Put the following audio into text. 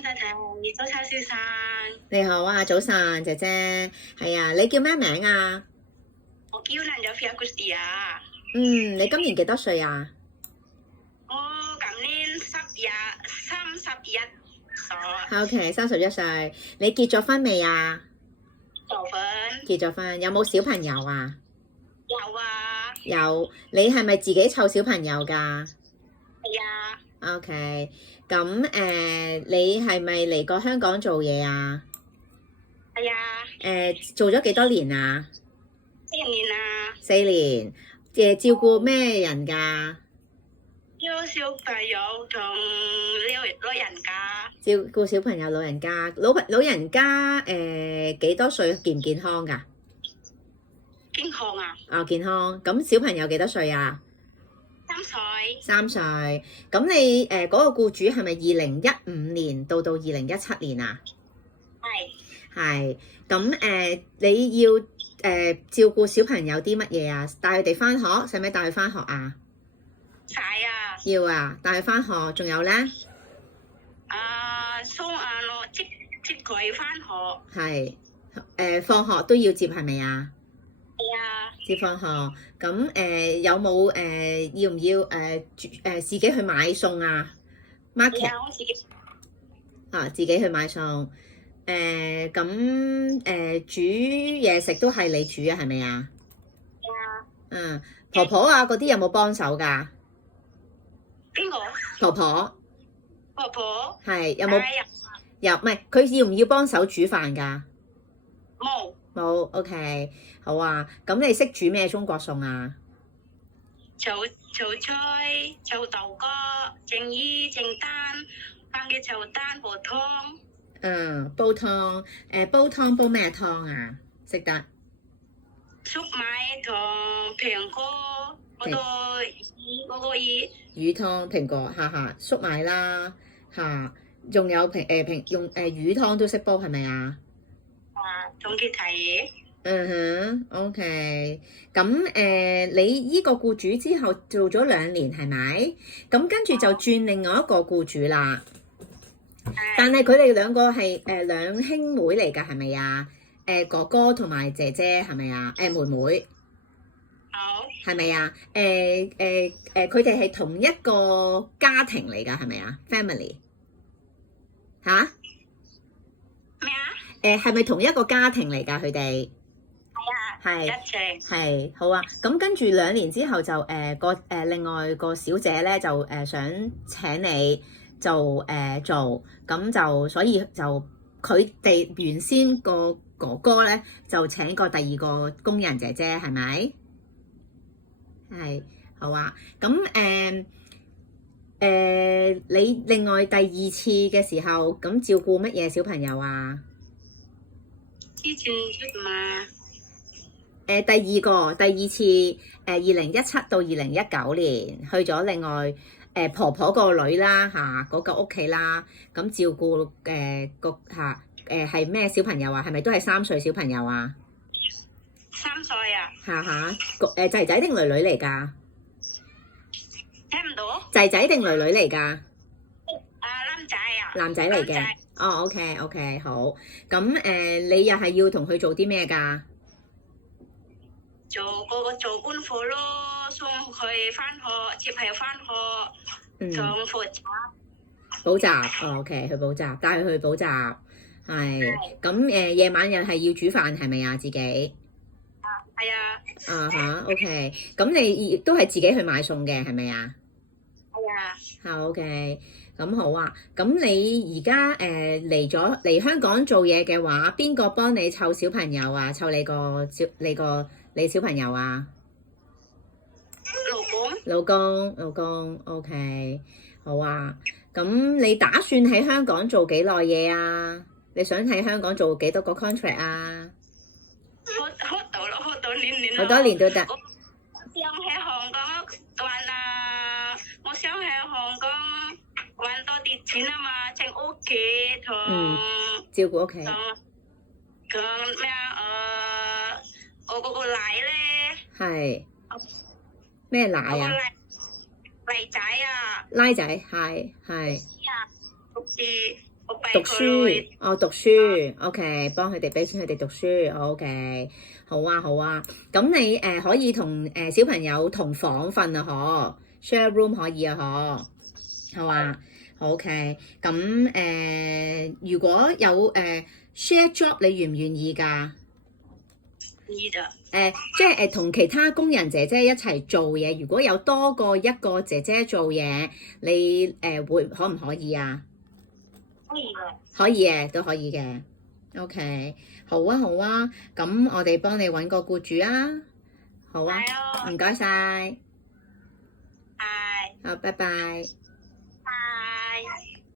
早晨先生，你好啊，早晨，姐姐，係啊，你叫咩名啊？我叫人有 Fiakusia，你今年幾多歲啊？我今年31歲， OK，31歲。你結咗婚未啊？做粉結咗婚，有冇小朋友啊？有啊，有。你係咪自己湊小朋友㗎係啊， ？OK，咁你係咪嚟過香港做嘢啊？係啊，做咗幾多年啊4年啊， 4年。照顧咩人㗎？有小朋友同老人家，照顧小朋友、老人家。老人家幾多歲？健唔健康㗎？健康啊，健康。咁小朋友幾多歲啊3歲， 3歲。咁你嗰個僱主係咪2015年到2017年啊？係。咁你要照顧小朋友啲乜嘢啊？帶佢哋返學，使唔使帶佢返學啊？使啊，要啊，帶佢返學。仲有咧？送我接佢返學，係。放學都要接係咪啊？係啊，接放學。咁有冇要唔要自己去買餸啊係？market 啊，我自己自己去買餸。煮嘢食都係你煮啊？係咪啊？係啊，婆婆啊嗰啲有冇幫手㗎？邊個？婆婆婆婆係有冇？有唔係佢要唔要幫手煮飯㗎？冇？冇。OK，好啊。咁你識煮咩中國餸啊？炒菜、炒豆角、蒸魚、蒸蛋、番茄炒蛋、煲湯。煲湯。煲湯煲咩湯啊？識得？粟米同蘋果嗰個魚。魚湯、蘋果，粟米啦，仲有用魚湯都識煲係咪啊？同其他嘢。OK。咁你依個僱主之後做咗2年係咪？咁跟住就轉另外一個僱主啦。但係佢哋兩個係兩兄妹嚟㗎係咪啊？哥哥同埋姐姐係咪啊？妹妹好。係咪啊？佢哋係同一個家庭嚟㗎係咪啊？Family 嚇？咩啊？係咪同一個家庭嚟㗎佢哋？係係一齊。係。好啊。咁跟住2年之後就另外個小姐咧就想請你做做，咁就所以就佢哋原先個哥哥咧就請個第2個工人姐姐係咪？係。好啊。咁你另外第2次嘅時候咁照顧乜嘢小朋友啊？之前嘛。第2次2017到2019年去咗另外婆婆個女啦嗰個屋企啦，咁照顧係咩小朋友啊？係咪都係3歲小朋友啊3歲啊？仔仔定女女嚟㗎？聽唔到？仔仔定女女嚟㗎？男仔啊？男仔嚟嘅。OK，好。咁你又係要同佢做啲咩㗎？做功課咯，送佢返學，接佢返學，上課習。補習。OK，去補習，帶佢去補習。係。咁夜晚又係要煮飯係咪啊？自己？係啊。OK。咁你亦都係自己去買餸嘅係咪啊？係啊。OK。咁好啊。咁你而家嚟香港做嘢嘅話，邊個幫你湊小朋友啊？湊你小朋友啊？老公。OK。好啊。咁你打算喺香港做幾耐嘢啊？你想喺香港做幾多個 contract 啊？好多年好多年都得。我想喺香港揾多啲錢啊嘛，整屋企同照顧屋企。同咩啊？我嗰個奶咧。係。咩奶啊？奶仔啊。奶仔係。好似讀書，讀書，OK，幫佢哋俾錢佢哋讀書，OK，好啊，好啊。咁你可以同小朋友同房瞓啊，嗬 ，share room 可以啊，嗬，好啊，OK。咁如果有share job，你願唔願意㗎？意的。即係同其他工人姐姐一齊做嘢，如果有多過一個姐姐做嘢，你可唔可以啊？可以嘅。可以嘅，都可以嘅。OK，好啊，好啊。咁我哋幫你揾個僱主啊。好啊，唔該晒。係。好，拜拜。